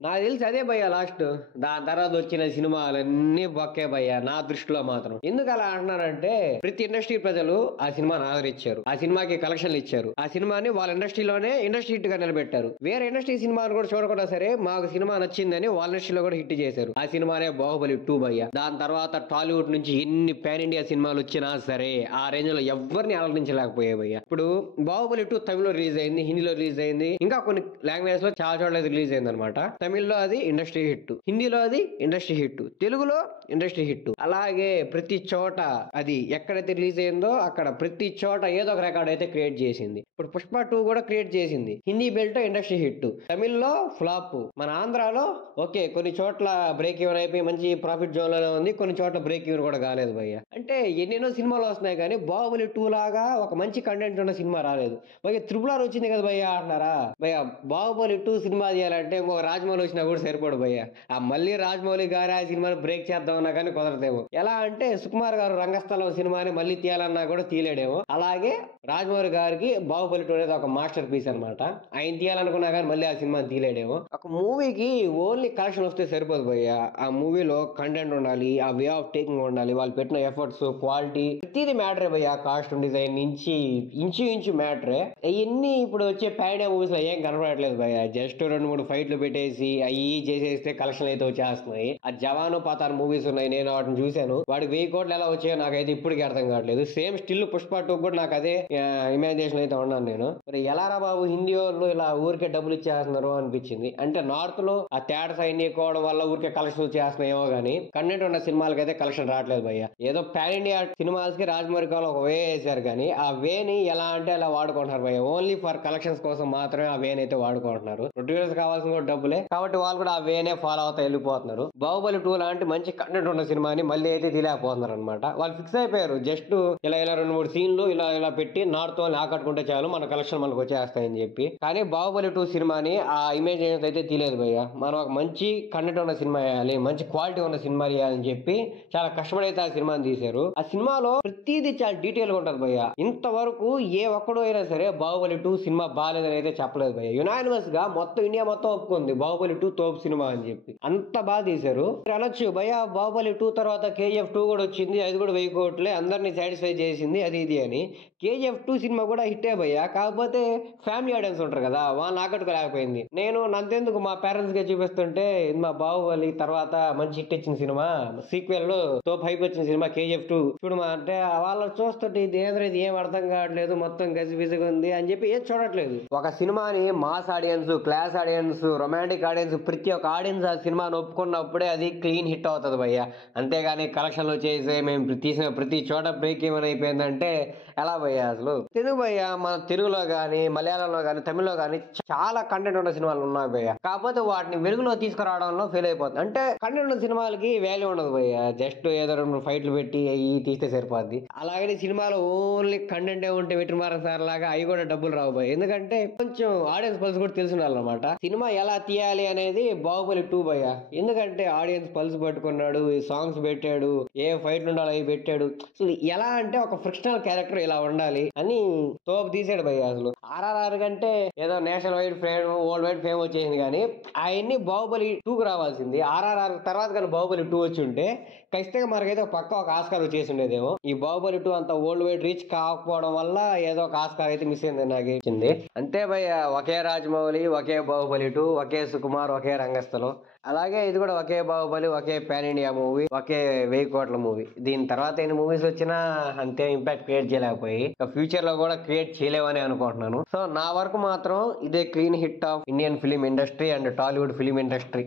నాకు తెలిసి అదే భయ్య లాస్ట్. దాని తర్వాత వచ్చిన సినిమాలన్నీ బొక్కే భయ్య నా దృష్టిలో మాత్రం. ఎందుకు అలా అంటున్నారంటే ప్రతి ఇండస్ట్రీ ప్రజలు ఆ సినిమాని ఆదరించారు, ఆ సినిమాకి కలెక్షన్లు ఇచ్చారు, ఆ సినిమాని వాళ్ళ ఇండస్ట్రీలోనే ఇండస్ట్రీ హిట్ గా నిలబెట్టారు. వేరే ఇండస్ట్రీ సినిమాను కూడా చూడకుండా సరే మాకు సినిమా నచ్చిందని వాళ్ళ ఇండస్ట్రీలో కూడా హిట్ చేశారు. ఆ సినిమానే బాహుబలి 2 భయ్య. దాని తర్వాత టాలీవుడ్ నుంచి ఎన్ని పాన్ ఇండియా సినిమాలు వచ్చినా సరే ఆ రేంజ్ లో ఎవరిని అలరించలేకపోయాయి భయ్య. ఇప్పుడు బాహుబలి 2 తమిళ్లో రిలీజ్ అయింది, హిందీలో రిలీజ్ అయింది, ఇంకా కొన్ని లాంగ్వేజ్ లో చాలా చోట్ల రిలీజ్ అయింది అనమాట. తమిళ్లో అది ఇండస్ట్రీ హిట్, హిందీలో అది ఇండస్ట్రీ హిట్, తెలుగులో ఇండస్ట్రీ హిట్. అలాగే ప్రతి చోట అది ఎక్కడైతే రిలీజ్ అయిందో అక్కడ ప్రతి చోట ఏదో ఒక రికార్డ్ అయితే క్రియేట్ చేసింది. ఇప్పుడు పుష్ప 2 కూడా క్రియేట్ చేసింది. హిందీ బెల్ట్ ఇండస్ట్రీ హిట్, తమిళ్లో ఫ్లాప్, మన ఆంధ్రాలో ఓకే కొన్ని చోట్ల బ్రేక్ ఈవెన్ అయిపోయి మంచి ప్రాఫిట్ జోన్ లోనే ఉంది, కొన్ని చోట్ల బ్రేక్ ఈవెన్ కూడా కాలేదు భయ్య. అంటే ఎన్నెన్నో సినిమాలు వస్తున్నాయి కానీ బాహుబలి 2 లాగా ఒక మంచి కంటెంట్ ఉన్న సినిమా రాలేదు భయ్య. త్రిపుల్ ఆర్ వచ్చింది కదా భయ్య అంటున్నారా భయ్య. బాహుబలి 2 సినిమా తీయాలంటే ఇంకో రాజమౌళి వచ్చినా కూడా సరిపోడు భయ్య. ఆ మళ్ళీ రాజమౌళి గారు ఆ సినిమాని బ్రేక్ చేద్దామన్నా కానీ కుదరదేమో. ఎలా అంటే సుకుమార్ గారు రంగస్థలం సినిమాని మళ్ళీ తీయాలన్నా కూడా తీయలేడేమో. అలాగే రాజమౌళి గారికి బాహుబలి 2 అనేది ఒక మాస్టర్ పీస్ అనమాట. ఆయన తీయాలనుకున్నా కానీ మళ్ళీ ఆ సినిమాని తీయలేడేమో. ఒక మూవీకి ఓన్లీ కలెక్షన్ వస్తే సరిపోదు భయ్య. ఆ మూవీలో కంటెంట్ ఉండాలి, ఆ వే ఆఫ్ టేకింగ్ ఉండాలి, వాళ్ళు పెట్టిన ఎఫర్ట్స్, క్వాలిటీ ప్రతిదీ మ్యాటరే భయ్య. కాస్ట్యూమ్ డిజైన్ నుంచి ఇంచు ఇంచు మ్యాటరే. ఇవన్నీ ఇప్పుడు వచ్చే ప్యాన్ మూవీస్ లో ఏం కనపడట్లేదు భయ్య. జస్ట్ 2-3 ఫైట్లు పెట్టేసి అవి చేసేస్తే కలెక్షన్ అయితే వచ్చేస్తున్నాయి. ఆ జవాను పతాన్ మూవీస్ ఉన్నాయి, నేను వాటిని చూశాను. వాడికి 1000 కోట్లు ఎలా వచ్చాయో నాకైతే ఇప్పటికీ అర్థం కావట్లేదు. సేమ్ స్టిల్ పుష్ప 2 కూడా నాకు అదే ఇమాజినేషన్ అయితే ఉన్నాను నేను. మరి ఎలా రా బాబు హిందీ వాళ్ళు ఇలా ఊరికే డబ్బులు ఇచ్చేస్తున్నారు అనిపించింది. అంటే నార్త్ లో ఆ థియేటర్స్ అన్ని ఎక్కువ వల్ల ఊరికే కలెక్షన్ చేస్తున్నాయేమో గానీ కంటెంట్ ఉన్న సినిమాలకి అయితే కలెక్షన్ రావట్లేదు భయ్య. ఏదో పాన్ ఇండియా సినిమాస్ కి రాజమౌళి గారు ఒక వే వేశారు కానీ ఆ వేని ఎలా అంటే అలా వాడుకుంటున్నారు భయ్య. ఓన్లీ ఫర్ కలెక్షన్స్ కోసం మాత్రమే ఆ వేని అయితే వాడుకుంటున్నారు. ప్రొడ్యూసర్స్ కావాల్సిన కూడా డబ్బులే కాబట్టి వాళ్ళు కూడా ఆ వేనే ఫాలో అవుతా వెళ్ళిపోతున్నారు. బాహుబలి 2 లాంటి మంచి కంటెంట్ ఉన్న సినిమాని మళ్ళీ అయితే తీలేకపోతున్నారు అనమాట. వాళ్ళు ఫిక్స్ అయిపోయారు జస్ట్ ఇలా ఇలా 2-3 సీన్లు ఇలా ఇలా పెట్టి నార్త్ వాళ్ళని ఆకట్టుకుంటే చాలు మన కలెక్షన్ మనకు వచ్చేస్తాయని చెప్పి. కానీ బాహుబలి 2 సినిమాని ఆ ఇమేజ్ అయితే తీలేదు భయ్య. మనం ఒక మంచి కంటెంట్ ఉన్న సినిమా వేయాలి, మంచి క్వాలిటీ ఉన్న సినిమా వేయాలని చెప్పి చాలా కష్టపడైతే ఆ సినిమాని తీశారు. ఆ సినిమాలో ప్రతిదీ చాలా డీటెయిల్ గా ఉంటది భయ్య. ఇంతవరకు ఏ ఒక్కడు అయినా సరే బాహుబలి 2 సినిమా బాగాలేదని అయితే చెప్పలేదు భయ్య. యునానిమస్ గా మొత్తం ఇండియా మొత్తం ఒప్పుకుంది బాహుబలి 2 తోపు సినిమా అని చెప్పి. అంత బాగా తీశారు. మీరు అనొచ్చు భయ్య బాహుబలి 2 తర్వాత KGF 2 కూడా వచ్చింది, అది కూడా 1000 కోట్లే అందరినీ సాటిస్ఫై చేసింది అది ఇది అని. KGF 2 సినిమా కూడా హిట్టే భయ్య. కాకపోతే ఫ్యామిలీ ఆడియన్స్ ఉంటారు కదా వాళ్ళని ఆకట్టుకోలేకపోయింది. నేను నంతెందుకు మా పేరెంట్స్ గా చూపిస్తుంటే మా బాహుబలి తర్వాత మంచి హిట్ ఇచ్చిన సినిమా సీక్వెల్ లో తోపు హైప్ వచ్చిన సినిమా KGF 2 చూడమా అంటే వాళ్ళు చూస్తుంటే ఇది ఏం అర్థం కావట్లేదు, మొత్తం గజిబిజిగా ఉంది అని చెప్పి ఏం చూడట్లేదు. ఒక సినిమాని mass audience, class audience, romantic audience ప్రతి ఒక్క ఆడియన్స్ ఆ సినిమాని ఒప్పుకున్నప్పుడే అది క్లీన్ హిట్ అవుతుంది భయ్య. అంతేగాని కలెక్షన్లు చేసే మేము తీసిన ప్రతి చోట బ్రేక్ ఏమైనా అయిపోయిందంటే ఎలా భయ్య అసలు. తెలుగు భయ్య మన తెలుగులో గానీ మలయాళంలో గానీ తమిళ్లో గానీ చాలా కంటెంట్ ఉన్న సినిమాలు ఉన్నాయి భయ్య. కాకపోతే వాటిని వెలుగులో తీసుకురావడంలో ఫెయిల్ అయిపోతుంది. అంటే కంటెంట్ ఉన్న సినిమాలకి వాల్యూ ఉండదు భయ్య. జస్ట్ ఏదో 2 ఫైట్లు పెట్టి అవి తీస్తే సరిపోద్ది. అలాగని సినిమాలో ఓన్లీ కంటెంట్ ఉంటే వెట్రిమారన్ సార్ లాగా అవి కూడా డబ్బులు రావు భయ్య. ఎందుకంటే కొంచెం ఆడియన్స్ పల్స్ కూడా తెలిసి ఉండాలన్నమాట. సినిమా ఎలా తీయాలి అనేది బాహుబలి 2 భయ్య. ఎందుకంటే ఆడియన్స్ పల్స్ పట్టుకున్నాడు, సాంగ్స్ పెట్టాడు, ఏ ఫైట్లు ఉండాలి అవి పెట్టాడు. అసలు ఎలా అంటే ఒక ఫ్రిక్షనల్ క్యారెక్టర్ ఇలా ఉండాలి అని తోపు తీసాడు భయ్య. అసలు RRR కంటే ఏదో national wide fame, world wide fame వచ్చేసింది కానీ ఆయన్ని బాహుబలి 2కు రావాల్సింది. RRR తర్వాత కానీ బాహుబలి 2 వచ్చి ఉంటే ఖచ్చితంగా మనకైతే పక్క ఒక ఆస్కార్ వచ్చేసి ఉండేదేమో. ఈ బాహుబలి 2 అంత వరల్డ్ వైడ్ రీచ్ కాకపోవడం వల్ల ఏదో ఒక ఆస్కార్ అయితే మిస్ అయింది నాకు ఇచ్చింది. అంతే భయ్య. ఒకే రాజమౌళి, ఒకే బాహుబలి 2, ఒకే సుకుమార్, ఒకే రంగస్థలం. అలాగే ఇది కూడా ఒకే బాహుబలి, ఒకే పాన్ ఇండియా మూవీ, ఒకే 1000 కోట్ల మూవీ. దీని తర్వాత ఎన్ని మూవీస్ వచ్చినా అంతే ఇంపాక్ట్ క్రియేట్ చేయలేకపోయి ఫ్యూచర్ లో కూడా క్రియేట్ చేయలేవని అనుకుంటున్నాను. సో నా వరకు మాత్రం ఇదే clean hit of Indian film industry and Tollywood film industry.